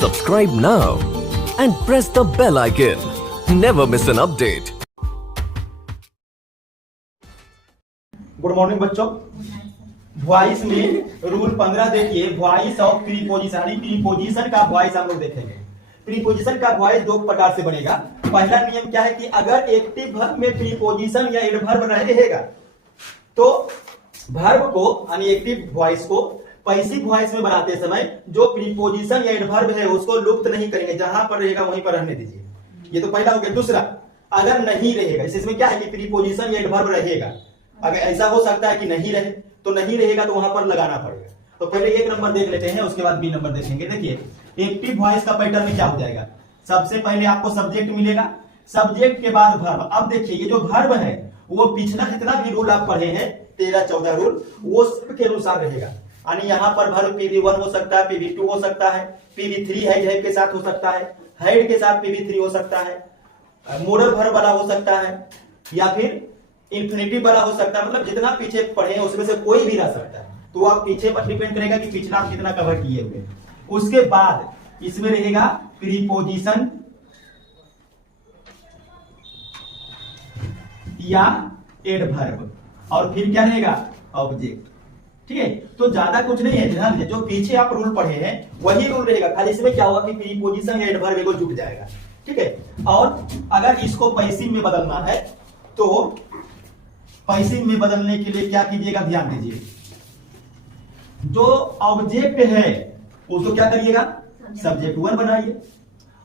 Subscribe now and press the bell icon. Never miss an update. Good morning बच्चों। Voice में rule 15 देखिए, voice of preposition. Preposition का voice हम लोग देखेंगे। प्रीपोजिशन का वॉइस दो प्रकार से बनेगा। पहला नियम क्या है कि अगर एक्टिव वर्ब में प्रीपोजिशन या एडवर्ब रहेगा तो वर्ब को यानी एक्टिव वॉइस को पैसिव वॉइस में बनाते समय जो प्रीपोजिशन या एडवर्ब है उसको लुप्त नहीं करेंगे, जहां पर रहेगा वहीं पर रहने दीजिए। ये तो पहला हो गया। दूसरा, अगर नहीं रहेगा, इसमें क्या है कि प्रीपोजिशन या एडवर्ब रहेगा, अगर ऐसा हो सकता है कि नहीं रहे तो नहीं रहेगा तो वहां पर लगाना पड़ेगा। तो पहले एक नंबर देख लेते हैं, उसके बाद बी नंबर देखेंगे। देखिए एक्टिव वॉइस का पैटर्न में क्या हो जाएगा। सबसे पहले आपको सब्जेक्ट मिलेगा, सब्जेक्ट के बाद वर्ब। अब देखिए ये जो वर्ब है वो पिछला जितना भी रूल आप पढ़े हैं 13-14 रूल वो सबके अनुसार रहेगा। यानी यहाँ पर वर्ब PV1 हो सकता है, PV2 हो सकता है, PV3 है के साथ हो सकता है, हेड के साथ PV3 हो सकता है, मोडल वर्ब वाला हो सकता है, या फिर इंफिनिटिव वाला हो सकता है। मतलब जितना पीछे पढ़े हैं उसमें से कोई भी रह सकता है। तो आप पीछे पर डिपेंड करेगा कि पिछला आप कितना कवर किए हुए। उसके बाद इसमें रहेगा प्रीपोजिशन या एडवर्ब, और फिर क्या रहेगा ऑब्जेक्ट। ठीक है, तो ज्यादा कुछ नहीं है, ध्यान दीजिए। जो पीछे आप रूल पढ़े हैं वही रूल रहेगा, खाली इसमें क्या होगा कि प्रीपोजिशन या एडवर्ब को जुट जाएगा। ठीक है, और अगर इसको पैसिव में बदलना है तो पैसिव में बदलने के लिए क्या कीजिएगा, ध्यान दीजिए। जो ऑब्जेक्ट है उसको क्या करिएगा, सब्जेक्ट 1 बनाइए।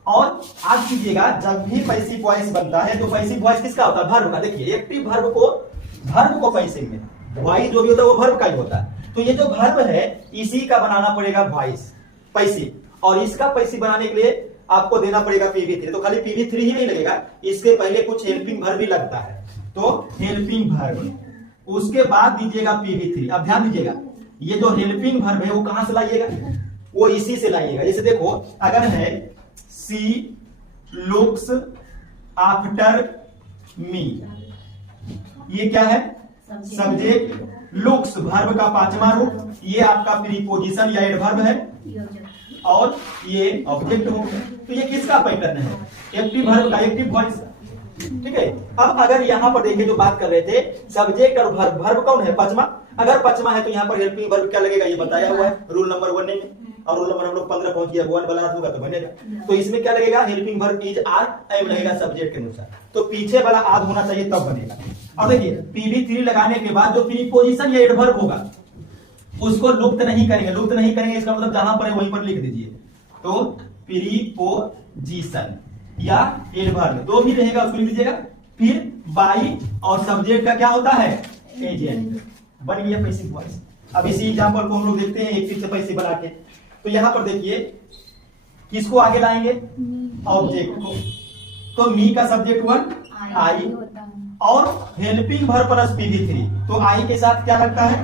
और आज कीजिएगा जब भी पैसिव वॉइस बनता है तो पैसिव वॉइस किसका होता है, वर्ब का। देखिए एक्टिव वर्ब को पैसिव में, वॉइस जो भी होता है वो वर्ब का ही होता है। तो ये जो वर्ब है इसी का बनाना पड़ेगा वॉइस पैसिव, और इसका पैसिव बनाने के लिए आपको देना पड़ेगा PV3। तो खाली PV3 ही नहीं लगेगा, इसके पहले कुछ हेल्पिंग वर्ब भी लगता है। तो हेल्पिंग वर्ब, उसके बाद दीजिएगा PV3। अब ध्यान दीजिएगा ये जो हेल्पिंग वर्ब है वो कहां से लाइएगा, वो इसी से लाइएगा। जैसे देखो अगर है सी लुक्स आफ्टर मी, ये क्या है सब्जेक्ट, लुक्स वर्ब का 5वां रूप, ये आपका प्रीपोजिशन या एडवर्ब है, और ये ऑब्जेक्ट हो। तो ये किसका पैटर्न है, एक्टिव वर्ब का, एक्टिव वॉइस। ठीक है, अब अगर यहां पर देखिए जो बात कर रहे थे सब्जेक्ट और वर्ब, वर्ब कौन है 5वां। अगर 5वां है तो यहां पर हेल्पिंग वर्ब क्या लगेगा ये बताया हुआ है रूल नंबर 1 में, और रूल नंबर हम लोग 15 पहुंच गया, 1 वाला होगा तो बनेगा। तो इसमें क्या लगेगा, helping verb is are, am लगेगा सब्जेक्ट के अनुसार। तो पीछे वाला आद होना चाहिए तब बनेगा। अब देखिए PV3 लगाने के बाद जो प्रीपोजिशन या एडवर्ब होगा उसको लुप्त नहीं करेंगे। लुप्त नहीं करेंगे इसका मतलब जहां पर है वहीं पर लिख दीजिए। तो प्रीपोजिशन या एडवर्ब दो भी रहेगा, उसको लिख दीजिएगा। फिर बाई और सब्जेक्ट का क्या होता है, एजेंट। बन गया पैसिव वॉइस। अब इसी एग्जांपल को हम लोग देखते हैं एक्टिव से पैसिव बना के। तो यहां पर देखिए किसको आगे लाएंगे, ऑब्जेक्ट को। तो मी का सब्जेक्ट 1 आई, और हेल्पिंग वर्ब प्लस PV3, तो आई के साथ क्या लगता है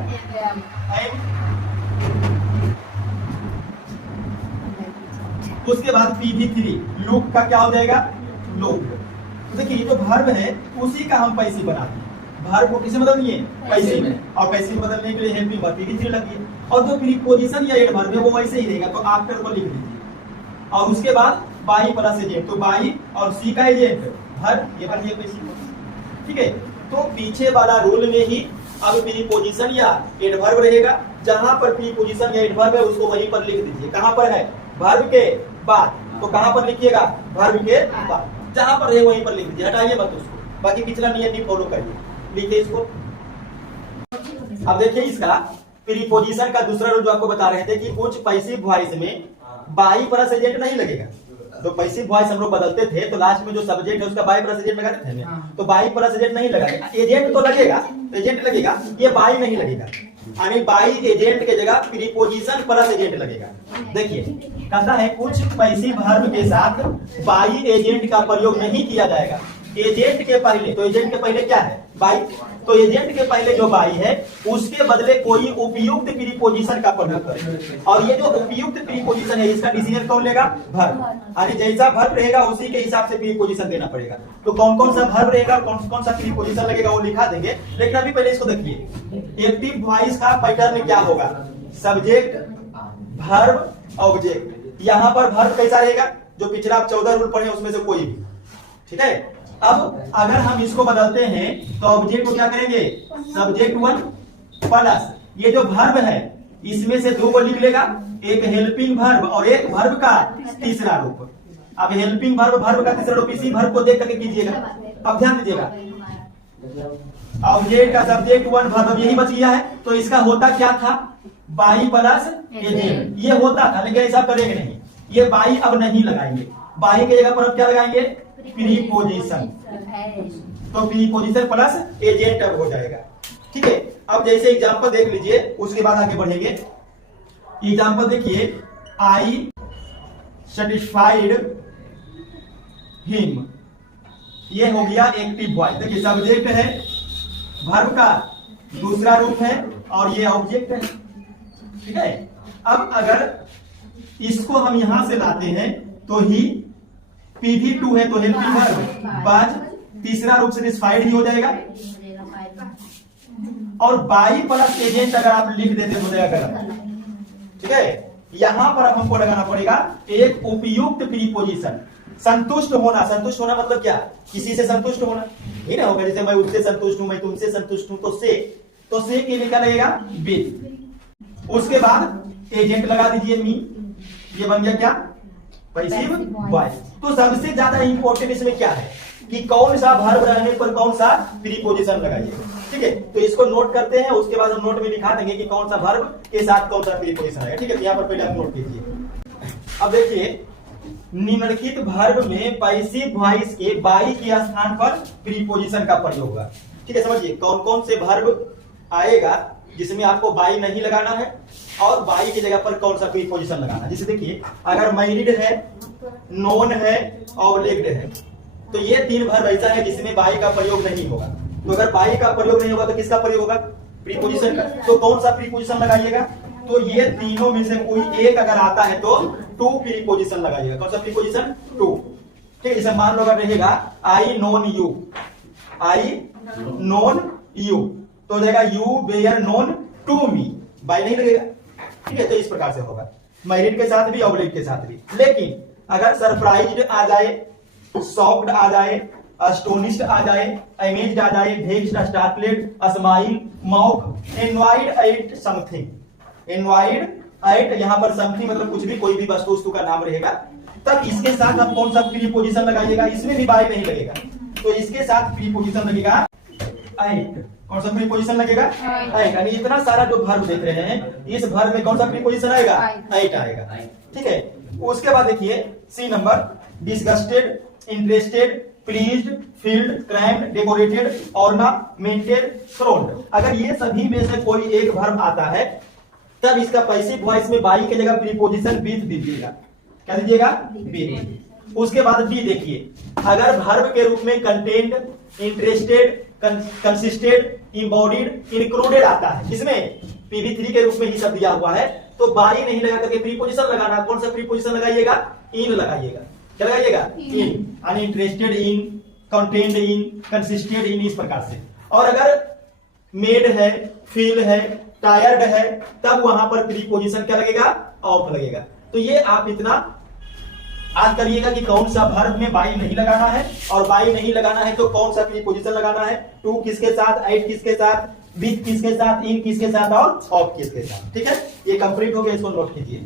एम। उसके बाद PV3 लुक का क्या हो जाएगा, लुक। तो देखिए ये जो वर्ब है उसी का हम पैसिव बनाते हैं। वर्ब को किसे बदल दिए, पैसिव में, और पैसिव बदलने के लिए हेल्पिंग वर्ब PV3 लगिए। और जो प्रीपोजिशन या एडवर्ब है वो वैसे ही रहेगा, तो आफ्टर को लिख दीजिए। और उसके बाद बाई प्लस एजेंट, तो बाई और सी का एजेंट वर्ब, ये बन गया पैसिव। ठीक है, तो पीछे वाला रूल में ही अब प्रीपोजिशन या एडवर्ब रहेगा। जहां पर प्रीपोजिशन या एडवर्ब है उसको वहीं पर लिख दीजिए। कहां पर है, वर्ब के बाद, तो कहां पर लिखिएगा, वर्ब के बाद। जहां पर है वहीं पर लिख दीजिए, हटाइए मत उसको। बाकी पिछला नियम भी फॉलो करिए, लिखिए इसको। अब देखिए इसका प्रीपोजिशन का दूसरा रूल जो आपको बता रहे थे कि कुछ पैसिव वॉइस में बाई प्लस एजेंट नहीं लगेगा। तो पैसिव वॉइस हम लोग बदलते थे तो लास्ट में जो सब्जेक्ट है उसका बाई प्लस एजेंट लगाते थे। तो बाई प्लस एजेंट नहीं लगाएगा, एजेंट तो लगेगा, एजेंट लगेगा, ये बाई नहीं लगेगा। यानी बाई एजेंट के जगह प्रीपोजिशन प्लस एजेंट लगेगा। देखिए कहता है कुछ पैसिव वर्ब के साथ बाई एजेंट का प्रयोग नहीं किया जाएगा। एजेंट के पहले, तो एजेंट के पहले क्या है, बाई। तो एजेंट के पहले जो बाई है उसके बदले कोई उपयुक्त प्रीपोजिशन का प्रयोग करें। और ये जो उपयुक्त प्रीपोजिशन है इसका डिसीजन कौन लेगा, वर्ब। अरे जैसा वर्ब रहेगा उसी के हिसाब से प्रीपोजिशन देना पड़ेगा। तो कौन कौन सा वर्ब रहेगा, कौन कौन सा प्रीपोजिशन लगेगा वो लिखा देंगे। लेकिन अभी पहले इसको देखिए, एक्टिव वॉइस का पैटर्न क्या होगा, सब्जेक्ट, वर्ब, ऑब्जेक्ट। यहां पर वर्ब कैसा रहेगा, जो पिछला आप 14 रूल पढ़े उसमें से कोई भी, ठीक है। अब अगर हम इसको बदलते हैं तो ऑब्जेक्ट को क्या करेंगे, सब्जेक्ट 1 प्लस ये जो वर्ब है इसमें से 2 को लिख लेगा, एक हेल्पिंग वर्ब और एक वर्ब का तीसरा रूप। अब हेल्पिंग वर्ब का तीसरा रूप इसी वर्ब को देख करके कीजिएगा। अब ध्यान दीजिएगा, ऑब्जेक्ट का सब्जेक्ट 1 वर्ब यही बच गया है, तो इसका होता क्या था, बाई प्लस एजेंट, ये होता था, लेकिन ऐसा करेंगे नहीं, ये बाई अब नहीं लगाएंगे, बाई की जगह पर अब क्या लगाएंगे, प्रीपोजिशन, तो प्रीपोजिशन प्लस एजेंट अब हो जाएगा, ठीक है। अब जैसे एग्जांपल देख लीजिए, उसके बाद आगे बढ़ेंगे। एग्जांपल देखिए, आई सेटिस्फाइड हिम, ये हो गया एक्टिव वॉइस। देखिए सब्जेक्ट है, वर्ब का दूसरा रूप है और ये ऑब्जेक्ट है, ठीक है। अब अगर इसको हम यहां से लाते हैं तो ही PV2 है तो हेल्पिंग वर्ब बाज तीसरा रूप सेटिस्फाइड ही हो जाएगा, और बाई प्लस एजेंट अगर आप लिख देते हो जाएगा, ठीक है। यहां पर अब हमको लगाना पड़ेगा एक उपयुक्त प्रीपोजिशन, संतुष्ट होना। संतुष्ट होना मतलब क्या, किसी से संतुष्ट होना ही ना होगा, जैसे मैं उससे संतुष्ट हूं, मैं तुमसे संतुष्ट हूं, तो से के लिए क्या लगेगा, विद। उसके बाद एजेंट लगा दीजिए मी, ये बन गया क्या, पैसिव वॉइस। तो सबसे ज्यादा इंपॉर्टेंट इसमें क्या है कि कौन सा वर्ब रहने पर कौन सा प्रीपोजिशन लगाइए, ठीक है। तो इसको नोट करते हैं, उसके बाद हम नोट में दिखा देंगे कि कौन सा वर्ब के साथ कौन सा प्रीपोजिशन है, ठीक है। यहाँ पर पहले आप नोट कीजिए। अब देखिए, निम्नलिखित वर्ब में पैसिव वॉइस के बाई के स्थान पर प्रीपोजिशन का प्रयोग होगा, ठीक है। समझिए कौन कौन से वर्ब आएगा जिसमें आपको बाई नहीं लगाना है और बाई की जगह पर कौन सा प्रीपोजिशन लगाना है। जैसे देखिए, अगर मैरिड है, नोन है और लेग्ड है, तो ये 3 वर्ब ऐसा है जिसमें बाई का प्रयोग नहीं होगा। तो अगर बाई का प्रयोग नहीं होगा तो किसका प्रयोग होगा, प्रीपोजिशन का। तो कौन सा प्रीपोजिशन लगाइएगा, तो ये तीनों में से कोई एक अगर आता है तो टू प्रीपोजिशन लगाइएगा। कौन सा प्रीपोजिशन, टू, ठीक है। जैसे मान लो अगर रहेगा I known you, I known you, तो हो जाएगा you were known to me, by नहीं लगेगा, ठीक है। तो इस प्रकार से होगा, मैरिड के साथ भी ऑब्जेक्ट के साथ भी। लेकिन अगर सरप्राइज्ड आ जाए, शॉक्ड आ जाए, एस्टोनिश्ड आ जाए, अमेज्ड आ जाए, vexed, startled, smile, mock, envied at something, envied at यहाँ पर समथिंग मतलब कुछ भी, कोई भी वस्तु का नाम रहेगा, तब इसके साथ आप कौन सा प्रीपोजिशन लगाइएगा, इसमें भी बाई नहीं लगेगा, तो इसके साथ प्रीपोजिशन लगेगा एट। कौन सा प्रीपोजिशन लगेगा, एट। यानी इतना सारा जो वर्ब देख रहे हैं, इस वर्ब में कौन सा प्रीपोजिशन आएगा, एट आएगा, ठीक है। उसके बाद देखिए C number, disgusted, interested, pleased, filled, crammed, decorated, ornamented, thronged. अगर ये सभी में से कोई एक वर्ब आता है तब इसका पैसिव वॉइस में बाई की जगह प्रीपोजिशन विद दीजिएगा, क्या दीजिएगा, विद। उसके बाद बी देखिए, अगर वर्ब के रूप में content, interested, consisted, embodied, included आता है, जिसमें PV3 के रूप में ही सब दिया हुआ है, तो बाई नहीं लगा करके प्रीपोजिशन लगाना। कौन सा प्रीपोजिशन लगाइएगा, इन लगाइएगा, क्या लगाइएगा, in. Uninterested in, content in, consisted in, इस प्रकार से। और अगर मेड है, फील है, टायर्ड है, तब वहां पर प्रीपोजिशन क्या लगेगा, ऑफ लगेगा। तो ये आप इतना याद करिएगा कि कौन सा वर्ब में बाई नहीं लगाना है, और बाई नहीं लगाना है तो कौन सा प्रीपोजिशन लगाना है, टू किसके साथ, एट किसके साथ, विद किसके साथ, इन किसके साथ और ऑफ किसके साथ, ठीक है। ये कंप्लीट हो गया, इसको नोट कीजिए।